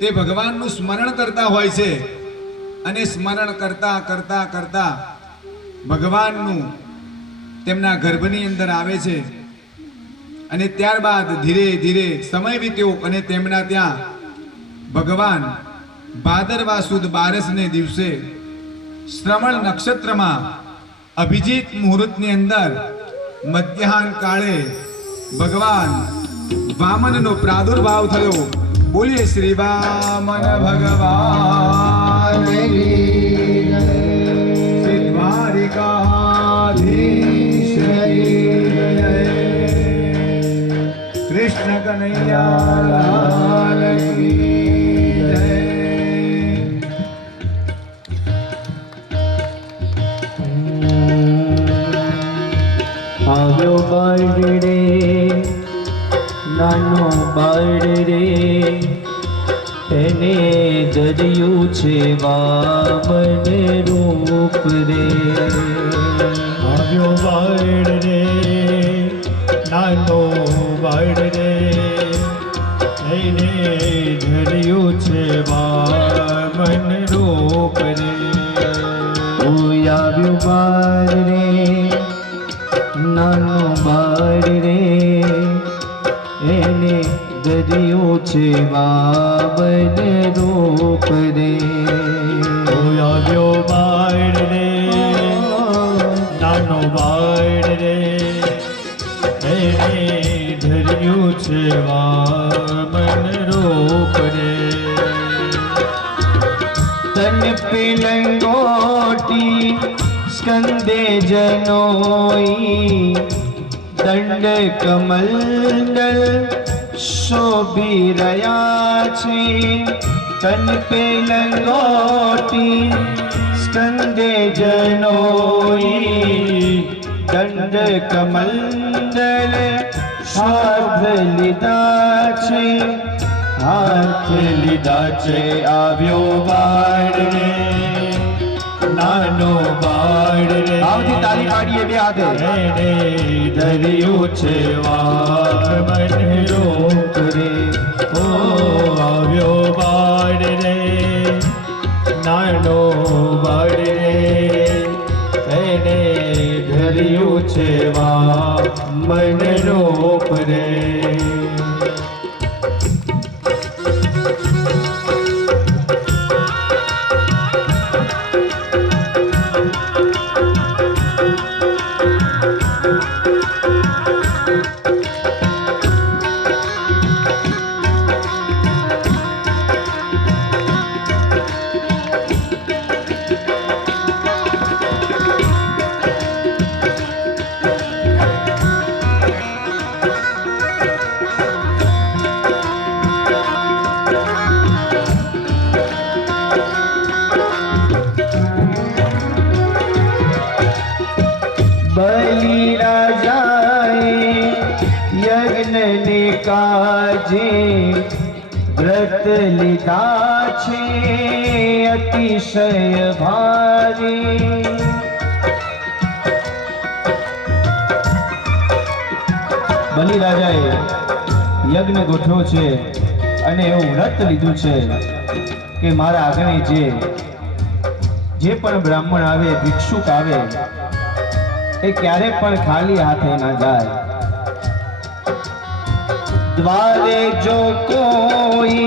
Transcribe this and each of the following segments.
તે ભગવાનનું સ્મરણ કરતા હોય છે અને સ્મરણ કરતા કરતા કરતા ભગવાનનું તેમના ગર્ભની અંદર આવે છે અને ત્યારબાદ ધીરે ધીરે સમય વીત્યો અને તેમના ત્યાં ભગવાન ભાદરવા સુદ 12ને દિવસે શ્રવણ નક્ષત્રમાં અભિજીત મુહૂર્તની અંદર મધ્યાહન કાળે ભગવાન વામનનો પ્રાદુર્ભાવ થયો। બોલીએ શ્રી વામન ભગવાન શ્રી દ્વારિકાધીશ કૃષ્ણ કનૈયા લાલ કી જય। આવ્યો બાળ રે નાનો બાળ રે એને ધર્યું છે વામન રૂપ રે। આવ્યો બાળ રે નાનો બાળ રે એને ધર્યું છે વામન રૂપ રે। આવ્યો બાળ રે નાનો બાળ રે એને ધર્યું છે વામન રૂપ રે। આવ્યો બાળ રે નાનો બાળ રે એને ધર્યું છે વામન રૂપ રે। તન पे लंगोटी स्कंदे जनोई दंड कमंडल शोभी रया छे। तन पे लंगोटी स्कंदे जनोई दंड कमंडल हाथ લીધા છે હાથ લીધા છે। આવ્યો બાળ રે નાનો બાળ રે આવતી તાલી પાડીએ બે હાથે એને ધર્યું છે વામન રૂપ રે। ઓ આવ્યો બાળ રે નાનો બાળ રે એને ધર્યું છે વામન રૂપ રે। બલિ રાજાએ યજ્ઞ ને કાજે વ્રત લીધા છે અતિશય ભારે। બલિ રાજાએ યજ્ઞ ગોઠવ્યો છે અને એવું વ્રત લીધું છે કે મારા આગળ જે પણ બ્રાહ્મણ આવે ભિક્ષુક આવે એ ક્યારે પણ ખાલી હાથે ના જાય। द्वारे जो कोई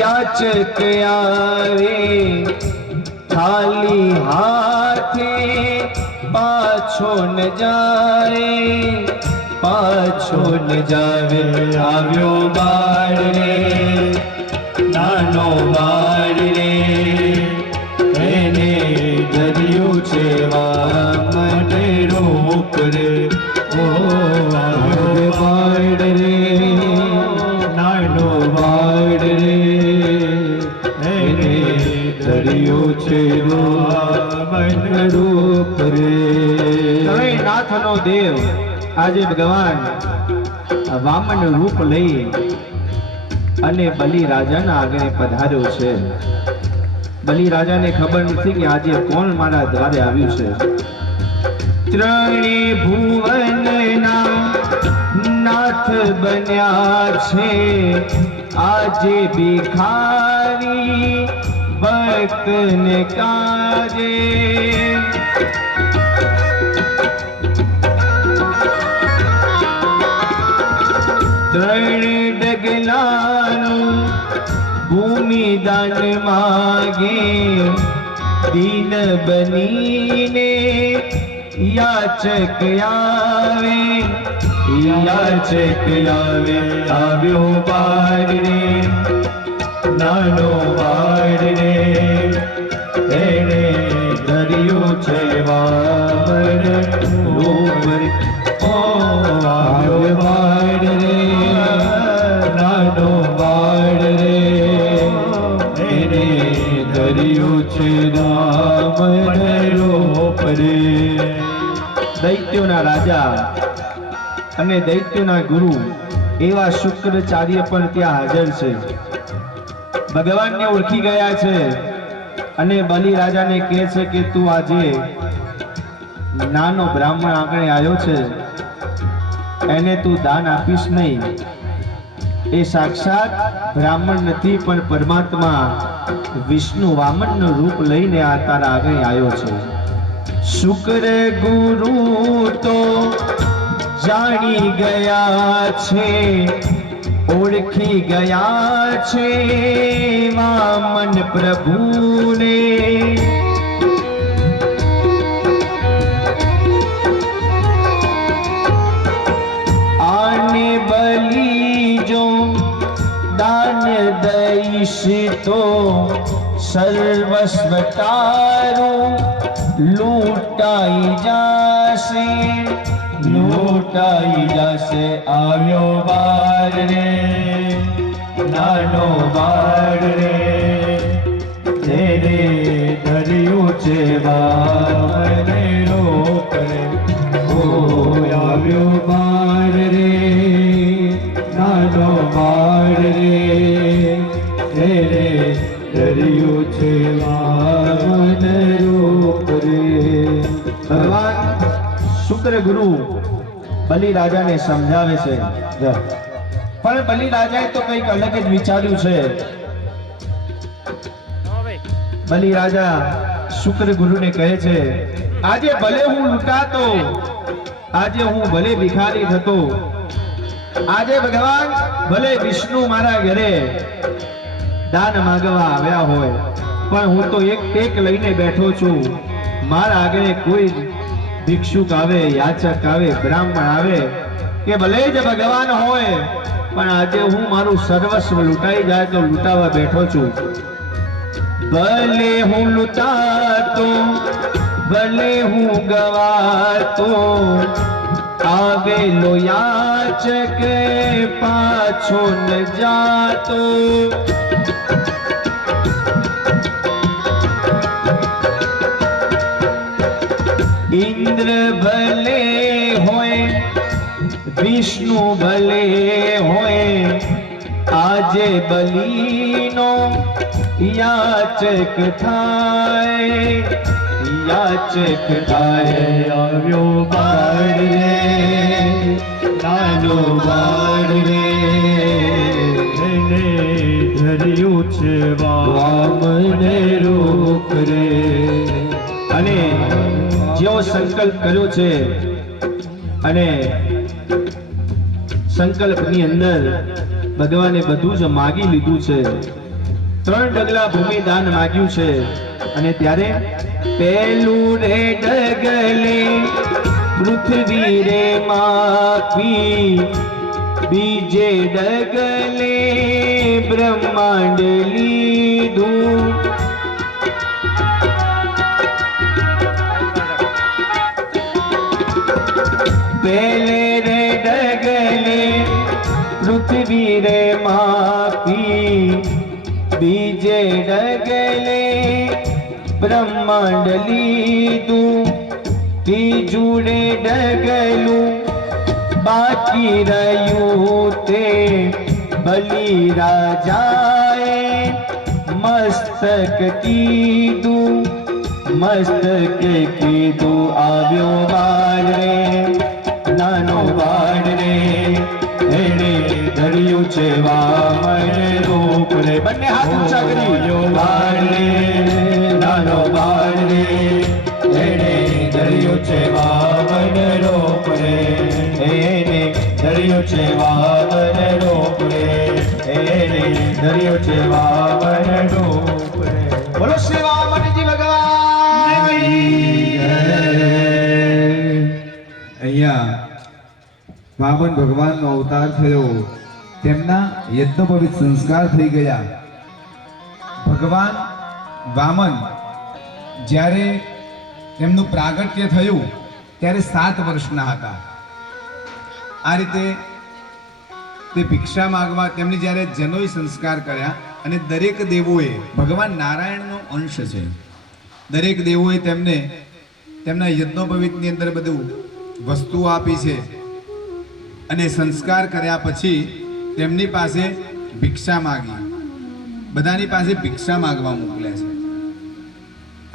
याचक आवे खाली हाथे पाछो न जाए पाछो न जावे। આવ્યો બાળ રે નાનો બાળ રે એને ધર્યું છે વામન રૂપ રે। ઓ આવ્યો બાળ રે નાનો બાળ રે એને ધર્યું છે વામન રૂપ રે। નાથનો દેવ આજે ભગવાન વામન રૂપ લઈ અને બલિ રાજાના આગળ પધાર્યો છે। બલિ રાજાને ખબર નથી કે આજે કોણ મારા દ્વારે આવ્યું છે। ત્રણે ભુવનના નાથ નાથ બન્યા છે આજે ભિખારી ભક્તને કાજે. ત્રણ ડગલાનું ભૂમિદાન માગે દીન બનીને યાચક આવે. યાચક આવે આવ્યો બાળ રે, નાનો બાળ રે, એને ધર્યું છે વામન રૂપ રે. ઓ આવ્યો બાળ રે, નાનો બાળ રે, એને ધર્યું છે વામન રૂપ રે. દૈત્યોના રાજા અને દૈત્યોના ગુરુ એવા શુક્રાચાર્ય પણ ત્યાં હાજર છે. ભગવાનને ઓળખી ગયા છે અને બલિ રાજાને કહે છે કે તું આજે નાનો બ્રાહ્મણ આંગણે આવ્યો છે, એને તું દાન આપીશ નહીં. એ સાક્ષાત બ્રાહ્મણ નથી પણ પરમાત્મા વિષ્ણુ વામનનું રૂપ લઈને આ તારા આંગણે આવ્યો છે. શુક્ર ગુરુ તો જાણી ગયા છે, ઓળખી ગયા છે વામન પ્રભુને. આને બલી જો દાન દઈશ તો સર્વસ્વ તારું લૂંટાઈ જાશે. લૂંટાઈ જશે આવ્યો બાળ રે, નાનો બાળ રે, તેને ધર્યું છે વામન રૂપ રે. ઓ આવ્યો બાળ રે, નાનો બાળ રે, તેને ધર્યું છે વામન રૂપ રે. ભગવાન શુક્ર ગુરુ બલિ રાજાને સમજાવે છે, પણ બલિ રાજાએ તો કંઈક અલગ જ વિચાર્યું છે. બલિ રાજા શુક્ર ગુરુને કહે છે, આજે ભલે હું લૂંટાતો, આજે હું ભલે ભિખારી થતો, આજે ભગવાન ભલે વિષ્ણુ મારા ઘરે દાન માંગવા આવ્યા હોય, પણ હું તો એક લઈને બેઠો છું. મારા આગળ કોઈ ભિક્ષુક આવે, યાચક આવે, બ્રાહ્મણ આવે કે ભલે જ ભગવાન હોય, પણ આજે હું મારું સર્વસ્વ લૂંટાઈ જાય તો લૂંટાવા બેઠો છું. ભલે હું લૂંટાતો, ભલે હું ગવાતો, આવેલો યાચક પાછો ન જાતો. ઇન્દ્ર ભલે હોય, વિષ્ણુ ભલે હોય, આજે બલિનો યાચક થાય. યાચક થાય આવ્યો બાળ રે, નાનો બાળ રે, એને ધર્યું છે વામન રૂપ રે. અને જેવો સંકલ્પ કર્યો છે અને સંકલ્પની અંદર ભગવાને બધું જ માગી લીધું છે. 3 ડગલા ભૂમિ દાન માગ્યું છે અને ત્યારે પહેલું રે ડગલે પૃથ્વી રે માપી, બીજે ડગલે બ્રહ્માંડ લીધું. પહેલે રે ડગલે પૃથ્વી રે માપી, બીજે ડગલે બ્રહ્માંડ લીધું. ત્રીજું રે ડગલું બાકી રહ્યું તે બલિ રાજાએ મસ્તક કીધું. મસ્તકે કીધું આવ્યો બાળ રે, નાનો બાળ રે, એણે ધર્યું છે વામન રૂપ રે. બંને હાથ ઊંચા કરી. યો બાળ રે નાનો બાળ રે એણે ધર્યું છે વામન રૂપ રે એને ધર્યું છે વામન રૂપ રે એને ધર્યું છે વામન રૂપ રે. બોલો શ્રી વામનજી ભગવાન અહીંયા વામન ભગવાનનો અવતાર થયો, તેમના યજ્ઞોપવિત સંસ્કાર થઈ ગયા. ભગવાન વામન જ્યારે તેમનું પ્રાગટ્ય થયું ત્યારે 7 વર્ષના હતા. આ રીતે તે ભિક્ષા માંગવા તેમની જ્યારે જનોઈ સંસ્કાર કર્યા અને દરેક દેવોએ, ભગવાન નારાયણનો અંશ છે, દરેક દેવોએ તેમને તેમના યજ્ઞોપવિતની અંદર બધું વસ્તુઓ આપી છે અને સંસ્કાર કર્યા પછી તેમની પાસે ભિક્ષા માગી, બધાની પાસે ભિક્ષા માગવા મોકલ્યા છે.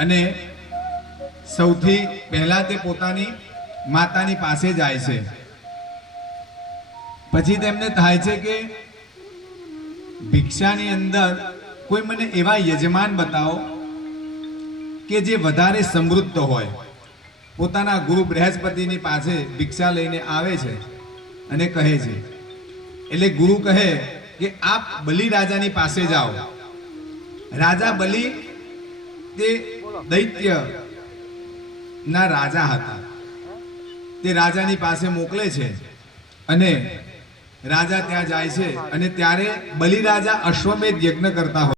અને સૌથી પહેલા તે પોતાની માતાની પાસે જાય છે. પછી તેમને થાય છે કે ભિક્ષાની અંદર કોઈ મને એવા યજમાન બતાવો કે જે વધારે સમૃદ્ધ હોય. પોતાના ગુરુ બૃહસ્પતિની પાસે ભિક્ષા લઈને આવે છે અને કહે છે. એટલે ગુરુ કહે કે આપ બલિ રાજાની પાસે જાઓ. રાજા બલિ તે દૈત્ય ના રાજા હતા. તે રાજાની પાસે મોકલે છે અને રાજા ત્યાં જાય છે અને ત્યારે બલિ રાજા અશ્વમેધ યજ્ઞ કરતા હોય.